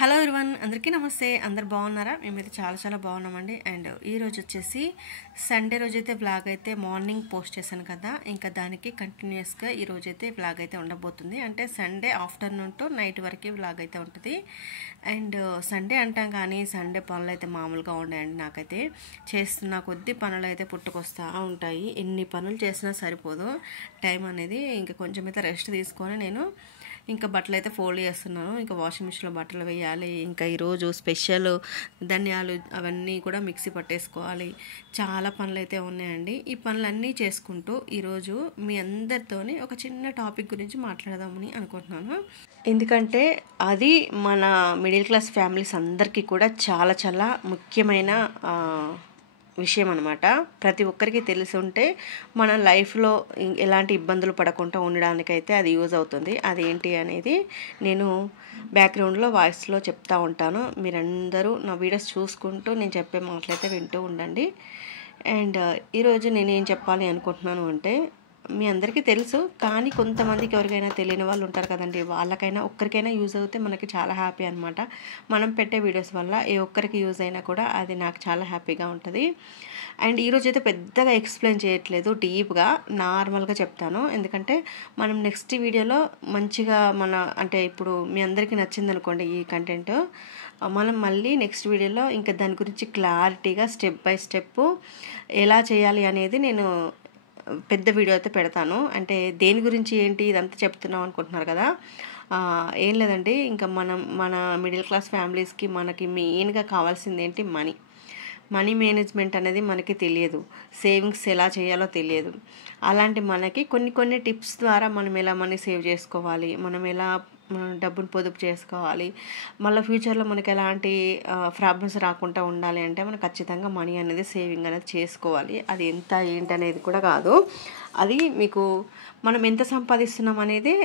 Hello everyone, అందరికీ నమస్తే. అందరు బాగున్నారా? మేమైతే చాలా బాగున్నామండి. అండ్ ఈ రోజు వచ్చేసి సండే రోజైతే వ్లాగ్ అయితే మార్నింగ్ పోస్ట్ చేశాను కదా, ఇంకా దానికి కంటిన్యూస్గా ఈ రోజైతే వ్లాగ్ అయితే ఉండబోతుంది. అంటే సండే ఆఫ్టర్నూన్ టు నైట్ వరకు వ్లాగ్ అయితే ఉంటుంది. అండ్ సండే అంటాం కానీ సండే పనులు అయితే మామూలుగా ఉన్నాయండి. నాకైతే చేస్తున్న కొద్ది పనులు అయితే పుట్టుకొస్తూ ఉంటాయి. ఎన్ని పనులు చేసినా సరిపోదు టైం అనేది. ఇంకా కొంచెం అయితే రెస్ట్ తీసుకొని నేను ఇంకా బట్టలు అయితే ఫోల్డ్ చేస్తున్నాను. ఇంకా వాషింగ్ మిషన్లో బట్టలు వేయాలి. ఇంకా ఈరోజు స్పెషల్ ధనియాలు అవన్నీ కూడా మిక్సీ పట్టేసుకోవాలి. చాలా పనులు అయితే ఉన్నాయండి. ఈ పనులన్నీ చేసుకుంటూ ఈరోజు మీ అందరితోని ఒక చిన్న టాపిక్ గురించి మాట్లాడదామని అనుకుంటున్నాను. ఎందుకంటే అది మన మిడిల్ క్లాస్ ఫ్యామిలీస్ అందరికీ కూడా చాలా ముఖ్యమైన విషయం అనమాట. ప్రతి ఒక్కరికి తెలిసి ఉంటే మన లైఫ్లో ఎలాంటి ఇబ్బందులు పడకుండా ఉండడానికైతే అది యూజ్ అవుతుంది. అదేంటి అనేది నేను బ్యాక్గ్రౌండ్లో వాయిస్లో చెప్తా ఉంటాను. మీరందరూ నా వీడియోస్ చూసుకుంటూ నేను చెప్పే మాటలైతే వింటూ ఉండండి. అండ్ ఈరోజు నేను ఏం చెప్పాలి అనుకుంటున్నాను అంటే, మీ అందరికీ తెలుసు కానీ కొంతమందికి ఎవరికైనా తెలియని వాళ్ళు ఉంటారు కదండి. వాళ్ళకైనా ఒక్కరికైనా యూజ్ అవుతే మనకి చాలా హ్యాపీ అనమాట. మనం పెట్టే వీడియోస్ వల్ల ఏ ఒక్కరికి యూజ్ అయినా కూడా అది నాకు చాలా హ్యాపీగా ఉంటుంది. అండ్ ఈరోజు అయితే పెద్దగా ఎక్స్ప్లెయిన్ చేయట్లేదు, డీప్గా నార్మల్గా చెప్తాను. ఎందుకంటే మనం నెక్స్ట్ వీడియోలో మంచిగా అంటే ఇప్పుడు మీ అందరికీ నచ్చింది అనుకోండి ఈ కంటెంట్, మనం మళ్ళీ నెక్స్ట్ వీడియోలో ఇంకా దాని గురించి క్లారిటీగా స్టెప్ బై స్టెప్ ఎలా చేయాలి అనేది నేను పెద్ద వీడియో అయితే పెడతాను. అంటే దేని గురించి ఏంటి ఇదంతా చెప్తున్నాం అనుకుంటున్నారు కదా. ఏం లేదండి, ఇంకా మన మిడిల్ క్లాస్ ఫ్యామిలీస్కి మనకి మెయిన్గా కావాల్సింది ఏంటి? మనీ మేనేజ్మెంట్ అనేది మనకి తెలియదు. సేవింగ్స్ ఎలా చేయాలో తెలియదు. అలాంటి మనకి కొన్ని టిప్స్ ద్వారా మనం ఎలా మనీ సేవ్ చేసుకోవాలి, మనం ఎలా డబ్బును పొదుపు చేసుకోవాలి, మళ్ళీ ఫ్యూచర్లో మనకి ఎలాంటి ప్రాబ్లమ్స్ రాకుండా ఉండాలి అంటే మనం ఖచ్చితంగా మనీ అనేది సేవింగ్ అనేది చేసుకోవాలి. అది ఎంత ఏంటి అనేది కూడా కాదు, అది మీకు మనం ఎంత సంపాదిస్తున్నాం అనేది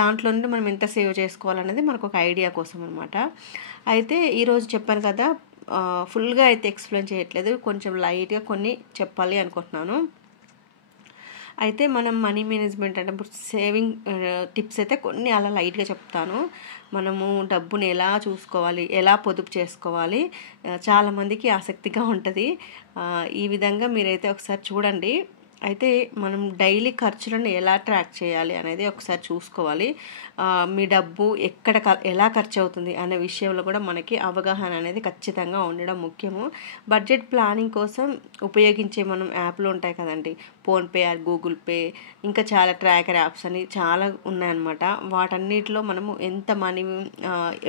దాంట్లో నుండి మనం ఎంత సేవ్ చేసుకోవాలనేది మనకు ఒక ఐడియా కోసం అనమాట. అయితే ఈరోజు చెప్పాను కదా, ఫుల్గా అయితే ఎక్స్ప్లెయిన్ చేయట్లేదు, కొంచెం లైట్గా కొన్ని చెప్పాలి అనుకుంటున్నాను. అయితే మనం మనీ మేనేజ్మెంట్ అంటే ఇప్పుడు సేవింగ్ టిప్స్ అయితే కొన్ని అలా లైట్గా చెప్తాను. మనము డబ్బుని ఎలా చూసుకోవాలి, ఎలా పొదుపు చేసుకోవాలి, చాలామందికి ఆసక్తిగా ఉంటుంది. ఈ విధంగా మీరైతే ఒకసారి చూడండి. అయితే మనం డైలీ ఖర్చులను ఎలా ట్రాక్ చేయాలి అనేది ఒకసారి చూసుకోవాలి. మీ డబ్బు ఎక్కడ ఎలా ఖర్చు అవుతుంది అనే విషయంలో కూడా మనకి అవగాహన అనేది ఖచ్చితంగా ఉండడం ముఖ్యము. బడ్జెట్ ప్లానింగ్ కోసం ఉపయోగించే మనం యాప్లు ఉంటాయి కదండి, ఫోన్పే ఆర్ గూగుల్ పే, ఇంకా చాలా ట్రాకర్ యాప్స్ అని చాలా ఉన్నాయన్నమాట. వాటన్నిటిలో మనము ఎంత మనీ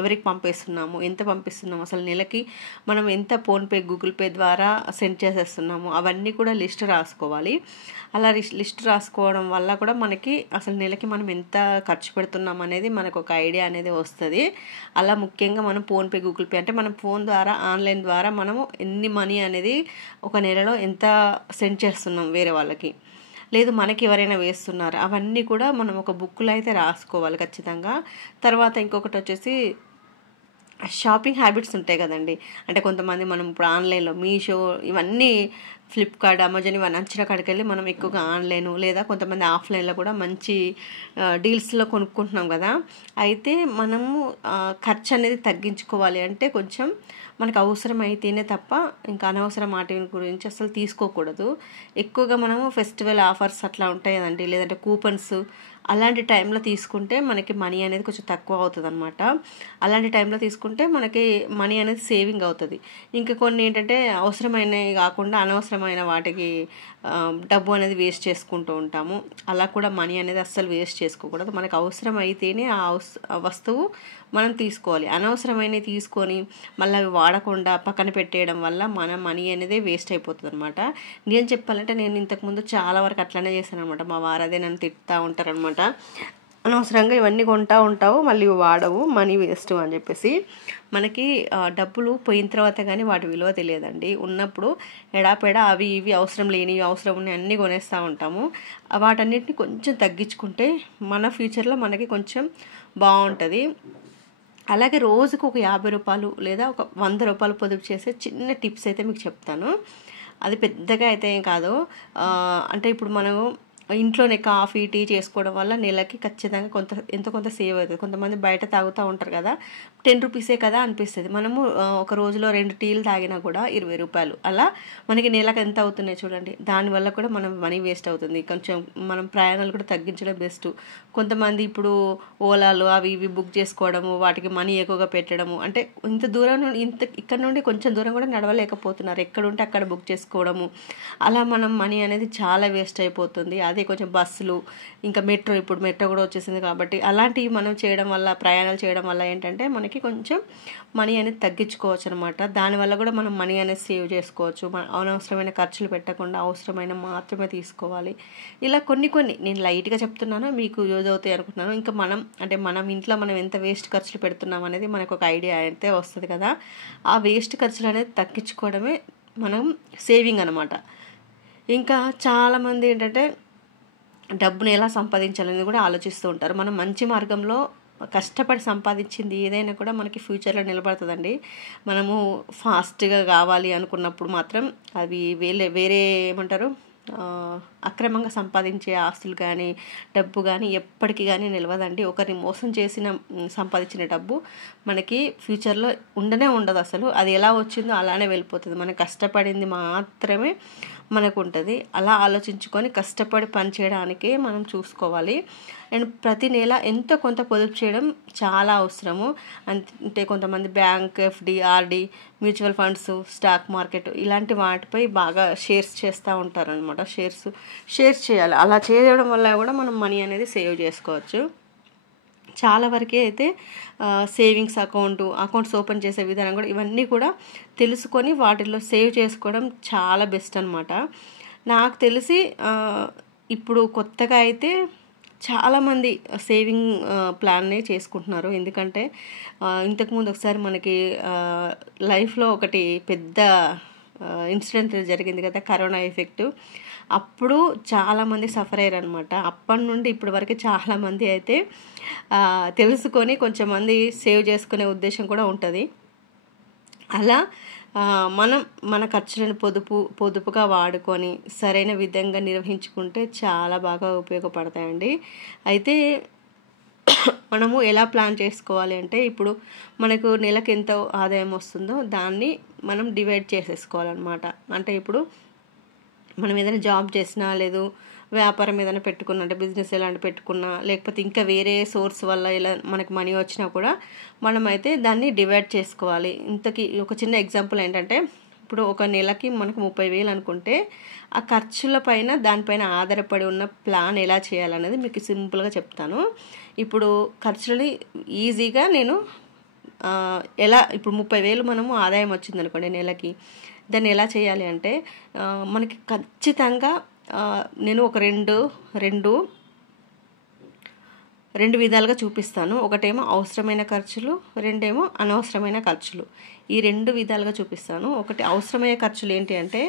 ఎవరికి పంపిస్తున్నాము, ఎంత పంపిస్తున్నాము, అసలు నెలకి మనం ఎంత ఫోన్పే గూగుల్ పే ద్వారా సెండ్ చేసేస్తున్నాము, అవన్నీ కూడా లిస్ట్ రాసుకోవాలి. అలా లిస్ట్ రాసుకోవడం వల్ల కూడా మనకి అసలు నెలకి మనం ఎంత ఖర్చు పెడుతున్నాం అనేది మనకు ఒక ఐడియా అనేది వస్తుంది. అలా ముఖ్యంగా మనం ఫోన్పే గూగుల్ పే అంటే మనం ఫోన్ ద్వారా ఆన్లైన్ ద్వారా మనము ఎన్ని మనీ అనేది ఒక నెలలో ఎంత సెండ్ చేస్తున్నాం వేరే వాళ్ళకి, లేదు మనకి ఎవరైనా వేస్తున్నారు, అవన్నీ కూడా మనం ఒక బుక్లో అయితే రాసుకోవాలి ఖచ్చితంగా. తర్వాత ఇంకొకటి వచ్చేసి షాపింగ్ హ్యాబిట్స్ ఉంటాయి కదండి. అంటే కొంతమంది మనం ఇప్పుడు ఆన్లైన్లో మీషో ఇవన్నీ ఫ్లిప్కార్ట్ అమెజాన్ ఇవన్నీ నచ్చిన కాడికి వెళ్ళి మనం ఎక్కువగా ఆన్లైన్ లేదా కొంతమంది ఆఫ్లైన్లో కూడా మంచి డీల్స్లో కొనుక్కుంటున్నాం కదా. అయితే మనము ఖర్చు అనేది తగ్గించుకోవాలి అంటే కొంచెం మనకు అవసరం అయితేనే తప్ప ఇంకా అనవసరం వాటి గురించి అసలు తీసుకోకూడదు. ఎక్కువగా మనము ఫెస్టివల్ ఆఫర్స్ అట్లా ఉంటాయి కదండి, లేదంటే కూపన్స్ అలాంటి టైంలో తీసుకుంటే మనకి మనీ అనేది కొంచెం తక్కువ అవుతుంది అనమాట. అలాంటి టైంలో తీసుకుంటే మనకి మనీ అనేది సేవింగ్ అవుతుంది. ఇంకా కొన్ని ఏంటంటే అవసరమైనవి కాకుండా అనవసరమైన వాటికి డబ్బు అనేది వేస్ట్ చేసుకుంటూ ఉంటాము. అలా కూడా మనీ అనేది అస్సలు వేస్ట్ చేసుకోకూడదు. మనకు అవసరం అయితేనే ఆ వస్తువు మనం తీసుకోవాలి. అనవసరమైనవి తీసుకొని మళ్ళీ అవి వాడకుండా పక్కన పెట్టేయడం వల్ల మన మనీ అనేది వేస్ట్ అయిపోతుంది అనమాట. నేను చెప్పాలంటే నేను ఇంతకుముందు చాలా వరకు అట్లనే చేశాను అనమాట. మా వారు అదే నన్ను తిట్టుతూ ఉంటారనమాట, అనవసరంగా ఇవన్నీ కొంటూ ఉంటావు మళ్ళీ వాడవు, మనీ వేస్ట్ అని చెప్పేసి. మనకి డబ్బులు పోయిన తర్వాత కానీ వాటి విలువ తెలియదండి. ఉన్నప్పుడు ఎడాపెడా అవి ఇవి అవసరం లేనివి అవసరం ఉన్నాయి అన్నీ కొనేస్తూ ఉంటాము. వాటన్నిటిని కొంచెం తగ్గించుకుంటే మన ఫ్యూచర్లో మనకి కొంచెం బాగుంటుంది. అలాగే రోజుకు ఒక 50 రూపాయలు లేదా ఒక 100 రూపాయలు పొదుపు చేసే చిన్న టిప్స్ అయితే మీకు చెప్తాను. అది పెద్దగా అయితే ఏం కాదు. అంటే ఇప్పుడు మనము ఇంట్లోనే కాఫీ టీ చేసుకోవడం వల్ల నెలకి ఖచ్చితంగా ఎంతో కొంత సేవ్ అవుతుంది. కొంతమంది బయట తాగుతూ ఉంటారు కదా, 10 రూపీసే కదా అనిపిస్తుంది. మనము ఒక రోజులో 2 టీలు తాగినా కూడా 20 రూపాయలు, అలా మనకి నెలకు ఎంత అవుతున్నాయి చూడండి. దానివల్ల కూడా మనం మనీ వేస్ట్ అవుతుంది. కొంచెం మనం ప్రయాణాలు కూడా తగ్గించడం బెస్ట్. కొంతమంది ఇప్పుడు ఓలాలు అవి ఇవి బుక్ చేసుకోవడము, వాటికి మనీ ఎక్కువగా పెట్టడము, అంటే ఇంత దూరం నుండి ఇక్కడ నుండి కొంచెం దూరం కూడా నడవలేకపోతున్నారు, ఎక్కడుంటే అక్కడ బుక్ చేసుకోవడము, అలా మనం మనీ అనేది చాలా వేస్ట్ అయిపోతుంది. అదే కొంచెం బస్సులు, ఇంకా మెట్రో, ఇప్పుడు మెట్రో కూడా వచ్చేసింది కాబట్టి అలాంటివి మనం చేయడం వల్ల, ప్రయాణాలు చేయడం వల్ల ఏంటంటే మనకి కొంచెం మనీ అనేది తగ్గించుకోవచ్చు అనమాట. దానివల్ల కూడా మనం మనీ అనేది సేవ్ చేసుకోవచ్చు. అనవసరమైన ఖర్చులు పెట్టకుండా అవసరమైన మాత్రమే తీసుకోవాలి. ఇలా కొన్ని నేను లైట్గా చెప్తున్నాను, మీకు యూజ్ అవుతాయి అనుకుంటున్నాను. ఇంకా మనం ఇంట్లో మనం ఎంత వేస్ట్ ఖర్చులు పెడుతున్నాం అనేది మనకు ఒక ఐడియా అయితే వస్తుంది కదా. ఆ వేస్ట్ ఖర్చులు అనేది తగ్గించుకోవడమే మనం సేవింగ్ అనమాట. ఇంకా చాలామంది ఏంటంటే డబ్బును ఎలా సంపాదించాలని కూడా ఆలోచిస్తూ ఉంటారు. మనం మంచి మార్గంలో కష్టపడి సంపాదించింది ఏదైనా కూడా మనకి ఫ్యూచర్లో నిలబడుతుందండి. మనము ఫాస్ట్గా కావాలి అనుకున్నప్పుడు మాత్రం అవి వేరే ఏమంటారు, అక్రమంగా సంపాదించే ఆస్తులు కానీ డబ్బు కానీ ఎప్పటికీ కానీ నిలవదండి. ఒకరిని మోసం సంపాదించిన డబ్బు మనకి ఫ్యూచర్లో ఉండదు అసలు. అది ఎలా వచ్చిందో అలానే వెళ్ళిపోతుంది. మనం కష్టపడింది మాత్రమే మనకు ఉంటుంది. అలా ఆలోచించుకొని కష్టపడి పని చేయడానికే మనం చూసుకోవాలి. అండ్ ప్రతి నెల ఎంతో కొంత పొదుపు చేయడం చాలా అవసరము. అంటే కొంతమంది bank, FD, RD, mutual funds, stock market ఇలాంటి వాటిపై బాగా షేర్స్ చేస్తూ ఉంటారనమాట. షేర్స్ చేయాలి. అలా చేయడం వల్ల కూడా మనం మనీ అనేది సేవ్ చేసుకోవచ్చు. చాలా వరకే అయితే సేవింగ్స్ అకౌంట్స్ ఓపెన్ చేసే విధానం కూడా ఇవన్నీ కూడా తెలుసుకొని వాటిల్లో సేవ్ చేసుకోవడం చాలా బెస్ట్ అనమాట. నాకు తెలిసి ఇప్పుడు కొత్తగా అయితే చాలామంది సేవింగ్ ప్లాన్నే చేసుకుంటున్నారు. ఎందుకంటే ఇంతకుముందు ఒకసారి మనకి లైఫ్లో ఒకటి పెద్ద ఇన్సిడెంట్ జరిగింది కదా, కరోనా ఎఫెక్ట్. అప్పుడు చాలామంది సఫర్ అయ్యారు అనమాట. అప్పటి నుండి ఇప్పటి వరకు చాలామంది అయితే తెలుసుకొని కొంచెం మంది సేవ్ చేసుకునే ఉద్దేశం కూడా ఉంటుంది. అలా మనం మన ఖర్చులను పొదుపుగా వాడుకొని సరైన విధంగా నిర్వహించుకుంటే చాలా బాగా ఉపయోగపడతాయండి. అయితే మనము ఎలా ప్లాన్ చేసుకోవాలి అంటే, ఇప్పుడు మనకు నెలకు ఎంత ఆదాయం వస్తుందో దాన్ని మనం డివైడ్ చేసేసుకోవాలన్నమాట. అంటే ఇప్పుడు మనం ఏదైనా జాబ్ చేసినా, లేదు వ్యాపారం ఏదైనా పెట్టుకున్నా, అంటే బిజినెస్ ఎలాంటి పెట్టుకున్నా, లేకపోతే ఇంకా వేరే సోర్స్ వల్ల ఇలా మనకు మనీ వచ్చినా కూడా మనమైతే దాన్ని డివైడ్ చేసుకోవాలి. ఇంతకీ ఒక చిన్న ఎగ్జాంపుల్ ఏంటంటే, ఇప్పుడు ఒక నెలకి మనకు 30,000 అనుకుంటే ఆ ఖర్చుల పైన దానిపైన ఆధారపడి ఉన్న ప్లాన్ ఎలా చేయాలనేది మీకు సింపుల్గా చెప్తాను. ఇప్పుడు ఖర్చులని ఈజీగా నేను ఇప్పుడు 30,000 మనము ఆదాయం వచ్చింది అనుకోండి నెలకి, దాన్ని ఎలా చేయాలి అంటే మనకి ఖచ్చితంగా నేను ఒక రెండు విధాలుగా చూపిస్తాను. ఒకటేమో అవసరమైన ఖర్చులు, రెండేమో అనవసరమైన ఖర్చులు. ఈ 2 విధాలుగా చూపిస్తాను. ఒకటి అవసరమైన ఖర్చులు ఏంటి అంటే,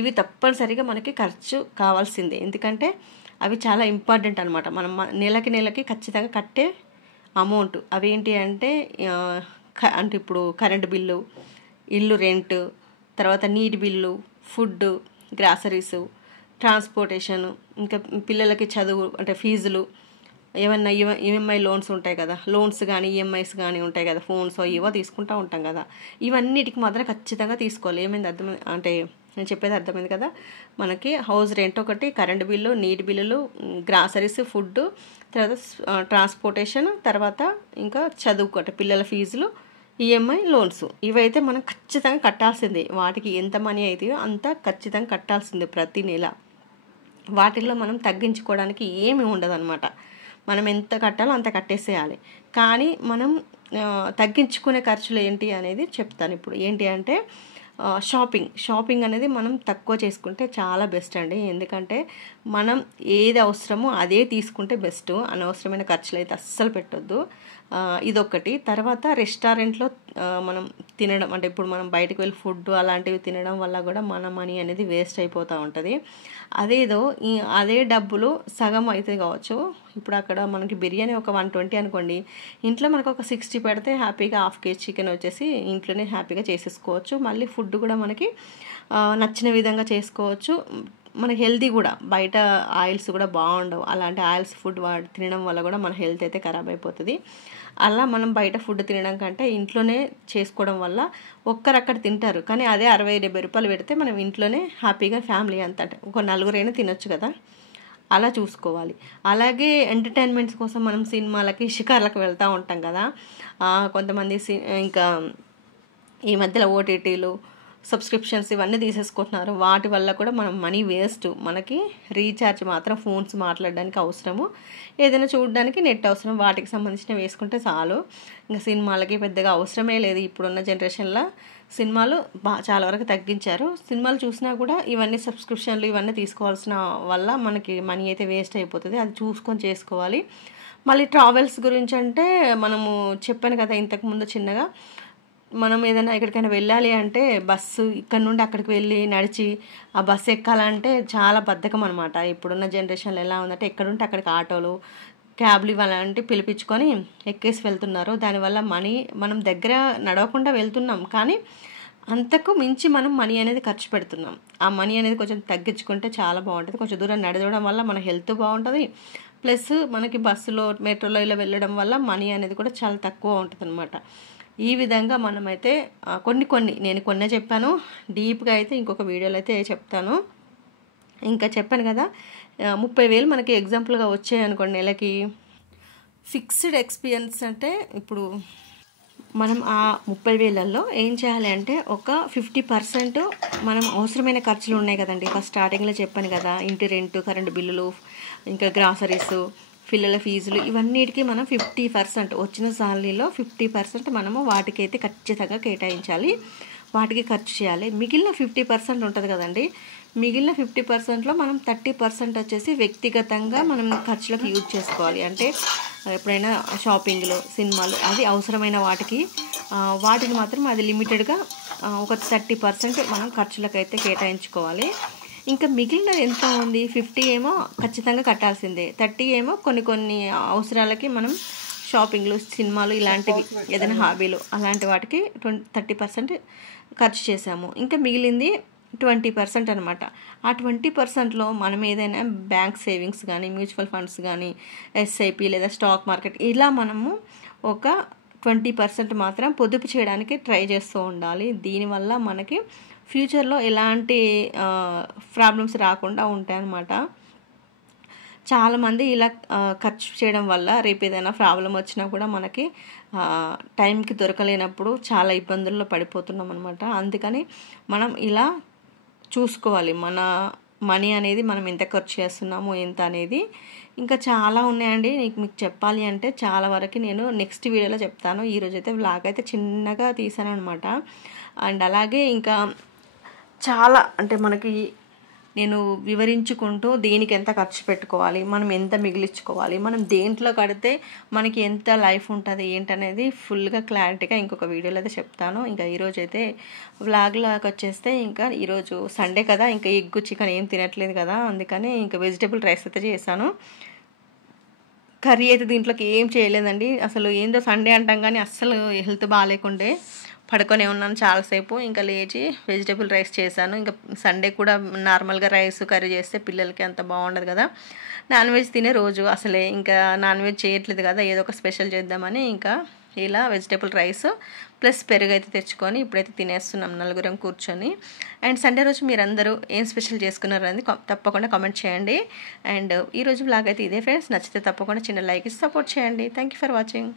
ఇవి తప్పనిసరిగా మనకి ఖర్చు కావాల్సిందే. ఎందుకంటే అవి చాలా ఇంపార్టెంట్ అనమాట. మనం నెలకి ఖచ్చితంగా కట్టే అమౌంట్ అవేంటి అంటే ఇప్పుడు కరెంటు బిల్లు, ఇల్లు రెంట్, తర్వాత నీటి బిల్లు, ఫుడ్, గ్రాసరీసు, ట్రాన్స్పోర్టేషను, ఇంకా పిల్లలకి చదువు అంటే ఫీజులు, ఏమన్నా ఈఎంఐ లోన్స్ ఉంటాయి కదా, లోన్స్ కానీ ఈఎంఐస్ కానీ ఉంటాయి కదా, ఫోన్స్ ఇవో తీసుకుంటూ ఉంటాం కదా, ఇవన్నిటికి మాత్రం ఖచ్చితంగా తీసుకోవాలి. ఏమైంది అర్థమైంది అంటే, నేను చెప్పేది అర్థమైంది కదా. మనకి హౌస్ రెంట్ ఒకటి, కరెంటు బిల్లు, నీటి బిల్లులు, గ్రాసరీస్, ఫుడ్, తర్వాత ట్రాన్స్పోర్టేషన్, తర్వాత ఇంకా చదువు అంటే పిల్లల ఫీజులు, ఈఎంఐ, లోన్స్, ఇవైతే మనం ఖచ్చితంగా కట్టాల్సిందే. వాటికి ఎంత మనీ అవుతాయో అంత ఖచ్చితంగా కట్టాల్సిందే ప్రతి నెల. వాటిల్లో మనం తగ్గించుకోవడానికి ఏమి ఉండదన్నమాట. మనం ఎంత కట్టాలో అంత కట్టేసేయాలి. కానీ మనం తగ్గించుకునే ఖర్చులు ఏంటి అనేది చెప్తాను ఇప్పుడు. ఏంటి అంటే షాపింగ్ అనేది మనం తక్కువ చేసుకుంటే చాలా బెస్ట్ అండి. ఎందుకంటే మనం ఏది అవసరమో అదే తీసుకుంటే బెస్ట్. అనవసరమైన ఖర్చులు అయితే అస్సలు పెట్టొద్దు. ఇదొకటి. తర్వాత రెస్టారెంట్లో మనం తినడం, అంటే ఇప్పుడు మనం బయటకు వెళ్ళి ఫుడ్ అలాంటివి తినడం వల్ల కూడా మన మనీ అనేది వేస్ట్ అయిపోతూ ఉంటుంది. అదే డబ్బులు సగం అవుతుంది కావచ్చు. ఇప్పుడు అక్కడ మనకి బిర్యానీ ఒక 120 అనుకోండి, ఇంట్లో మనకు ఒక 60 పెడితే హ్యాపీగా 1/2 kg చికెన్ వచ్చేసి ఇంట్లోనే హ్యాపీగా చేసేసుకోవచ్చు. మళ్ళీ ఫుడ్ కూడా మనకి నచ్చిన విధంగా చేసుకోవచ్చు. మనకి హెల్తీ కూడా. బయట ఆయిల్స్ కూడా బాగుండవు, అలాంటి ఆయిల్స్ ఫుడ్ తినడం వల్ల కూడా మన హెల్త్ అయితే ఖరాబ్ అయిపోతుంది. అలా మనం బయట ఫుడ్ తినడం కంటే ఇంట్లోనే చేసుకోవడం వల్ల ఒక్కరక్కడ తింటారు, కానీ అదే 60-70 రూపాయలు పెడితే మనం ఇంట్లోనే హ్యాపీగా ఫ్యామిలీ అంతా ఒక నలుగురైనా తినొచ్చు కదా. అలా చూసుకోవాలి. అలాగే ఎంటర్టైన్మెంట్స్ కోసం మనం సినిమాలకి షికార్లకు వెళ్తూ ఉంటాం కదా. కొంతమంది ఇంకా ఈ మధ్యలో ఓటీటీలు సబ్స్క్రిప్షన్స్ ఇవన్నీ తీసేసుకుంటున్నారు. వాటి వల్ల కూడా మనం మనీ వేస్ట్. మనకి రీఛార్జ్ మాత్రం ఫోన్స్ మాట్లాడడానికి అవసరము, ఏదైనా చూడడానికి నెట్ అవసరం, వాటికి సంబంధించిన వేసుకుంటే చాలు. ఇంకా సినిమాలకి పెద్దగా అవసరమే లేదు. ఇప్పుడున్న జనరేషన్లో సినిమాలు చాలా వరకు తగ్గించారు. సినిమాలు చూసినా కూడా ఇవన్నీ సబ్స్క్రిప్షన్లు ఇవన్నీ తీసుకోవాల్సిన వల్ల మనకి మనీ అయితే వేస్ట్ అయిపోతుంది. అది చూసుకొని చేసుకోవాలి. మళ్ళీ ట్రావెల్స్ గురించి అంటే మనము చెప్పాను కదా ఇంతకుముందు చిన్నగా, మనం ఏదైనా ఎక్కడికైనా వెళ్ళాలి అంటే బస్సు ఇక్కడ నుండి అక్కడికి వెళ్ళి నడిచి ఆ బస్సు ఎక్కాలంటే చాలా బద్ధకం అనమాట. ఇప్పుడున్న జనరేషన్లో ఎలా ఉందంటే ఎక్కడుంటే అక్కడికి ఆటోలు క్యాబ్లు ఇవ్వాలంటే పిలిపించుకొని ఎక్కేసి వెళ్తున్నారు. దానివల్ల మనీ మనం దగ్గర నడవకుండా వెళ్తున్నాం, కానీ అంతకు మించి మనం మనీ అనేది ఖర్చు పెడుతున్నాం. ఆ మనీ అనేది కొంచెం తగ్గించుకుంటే చాలా బాగుంటుంది. కొంచెం దూరం నడవడం వల్ల మన హెల్త్ బాగుంటుంది, ప్లస్ మనకి బస్సులో మెట్రోలో ఇలా వెళ్ళడం వల్ల మనీ అనేది కూడా చాలా తక్కువ ఉంటుంది అనమాట. ఈ విధంగా మనమైతే నేను కొన్నే చెప్పాను, డీప్గా అయితే ఇంకొక వీడియోలో అయితే చెప్తాను. ఇంకా చెప్పాను కదా 30,000 మనకి ఎగ్జాంపుల్గా వచ్చాయి అనుకోండి నెలకి. ఫిక్స్డ్ ఎక్స్పీరియన్స్ అంటే ఇప్పుడు మనం ఆ 30,000లో ఏం చేయాలి అంటే ఒక 50% మనం అవసరమైన ఖర్చులు ఉన్నాయి కదండి. ఫస్ట్ స్టార్టింగ్లో చెప్పాను కదా, ఇంటి రెంట్, కరెంటు బిల్లులు, ఇంకా గ్రాసరీస్, పిల్లల ఫీజులు, ఇవన్నిటికీ మనం 50% వచ్చిన శాలరీలో 50% మనము వాటికైతే ఖచ్చితంగా కేటాయించాలి, వాటికి ఖర్చు చేయాలి. మిగిలిన 50% ఉంటుంది కదండి, మిగిలిన 50%లో మనం 30% వచ్చేసి వ్యక్తిగతంగా మనం ఖర్చులకు యూజ్ చేసుకోవాలి. అంటే ఎప్పుడైనా షాపింగ్లు, సినిమాలు, అది అవసరమైన వాటిని మాత్రం అది లిమిటెడ్గా ఒక 30% మనం ఖర్చులకైతే కేటాయించుకోవాలి. ఇంకా మిగిలినది ఎంత ఉంది, 50 ఏమో ఖచ్చితంగా కట్టాల్సిందే, 30 ఏమో కొన్ని అవసరాలకి మనం షాపింగ్లు, సినిమాలు ఇలాంటివి ఏదైనా హాబీలు అలాంటి వాటికి 30% ఖర్చు చేసాము. ఇంకా మిగిలింది 20% అనమాట. ఆ 20%లో మనం ఏదైనా బ్యాంక్ సేవింగ్స్ కానీ, మ్యూచువల్ ఫండ్స్ కానీ, ఎస్ఐపి లేదా స్టాక్ మార్కెట్, ఇలా మనము ఒక 20% మాత్రం పొదుపు చేయడానికి ట్రై చేస్తూ ఉండాలి. దీనివల్ల మనకి ఫ్యూచర్లో ఎలాంటి ప్రాబ్లమ్స్ రాకుండా ఉంటాయన్నమాట. చాలామంది ఇలా ఖర్చు చేయడం వల్ల రేపు ఏదైనా ప్రాబ్లం వచ్చినా కూడా మనకి టైంకి దొరకలేనప్పుడు చాలా ఇబ్బందుల్లో పడిపోతున్నాం అనమాట. అందుకని మనం ఇలా చూసుకోవాలి, మన మనీ అనేది మనం ఎంత ఖర్చు చేస్తున్నాము ఎంత అనేది. ఇంకా చాలా ఉన్నాయండి మీకు చెప్పాలి అంటే, చాలా వరకు నేను నెక్స్ట్ వీడియోలో చెప్తాను. ఈరోజైతే వ్లాగ్ అయితే చిన్నగా తీసాను అనమాట. అండ్ అలాగే ఇంకా చాలా అంటే మనకి నేను వివరించుకుంటూ దేనికి ఎంత ఖర్చు పెట్టుకోవాలి, మనం ఎంత మిగిలించుకోవాలి, మనం దేంట్లో కడితే మనకి ఎంత లైఫ్ ఉంటుంది ఏంటనేది ఫుల్గా క్లారిటీగా ఇంకొక వీడియోలో అయితే చెప్తాను. ఇంకా ఈరోజైతే వ్లాగ్లోకి వచ్చేస్తే, ఇంకా ఈరోజు సండే కదా, ఇంకా ఎగ్ చికెన్ ఏం తినట్లేదు కదా, అందుకని ఇంకా వెజిటేబుల్ రైస్ అయితే చేశాను. కర్రీ అయితే దీంట్లోకి ఏం చేయలేదండి. అసలు ఏందో సండే అంటాం కానీ అస్సలు హెల్త్ బాగాలేకుండే పడుకొనే ఉన్నాను చాలాసేపు. ఇంకా లేచి వెజిటేబుల్ రైస్ చేశాను. ఇంకా సండే కూడా నార్మల్గా రైస్ కర్రీ చేస్తే పిల్లలకి అంత బాగుండదు కదా. నాన్ వెజ్ తినే రోజు అసలే, ఇంకా నాన్ వెజ్ చేయట్లేదు కదా, ఏదో ఒక స్పెషల్ చేద్దామని ఇంకా ఇలా వెజిటేబుల్ రైస్ ప్లస్ పెరుగు అయితే తెచ్చుకొని ఇప్పుడైతే తినేస్తున్నాం నలుగురం కూర్చొని. అండ్ సండే రోజు మీరందరూ ఏం స్పెషల్ చేసుకున్నారు అనేది తప్పకుండా కామెంట్ చేయండి. అండ్ ఈరోజు వ్లాగ్ అయితే ఇదే ఫ్రెండ్స్. నచ్చితే తప్పకుండా చిన్న లైక్ ఇచ్చి సపోర్ట్ చేయండి. Thank you for watching.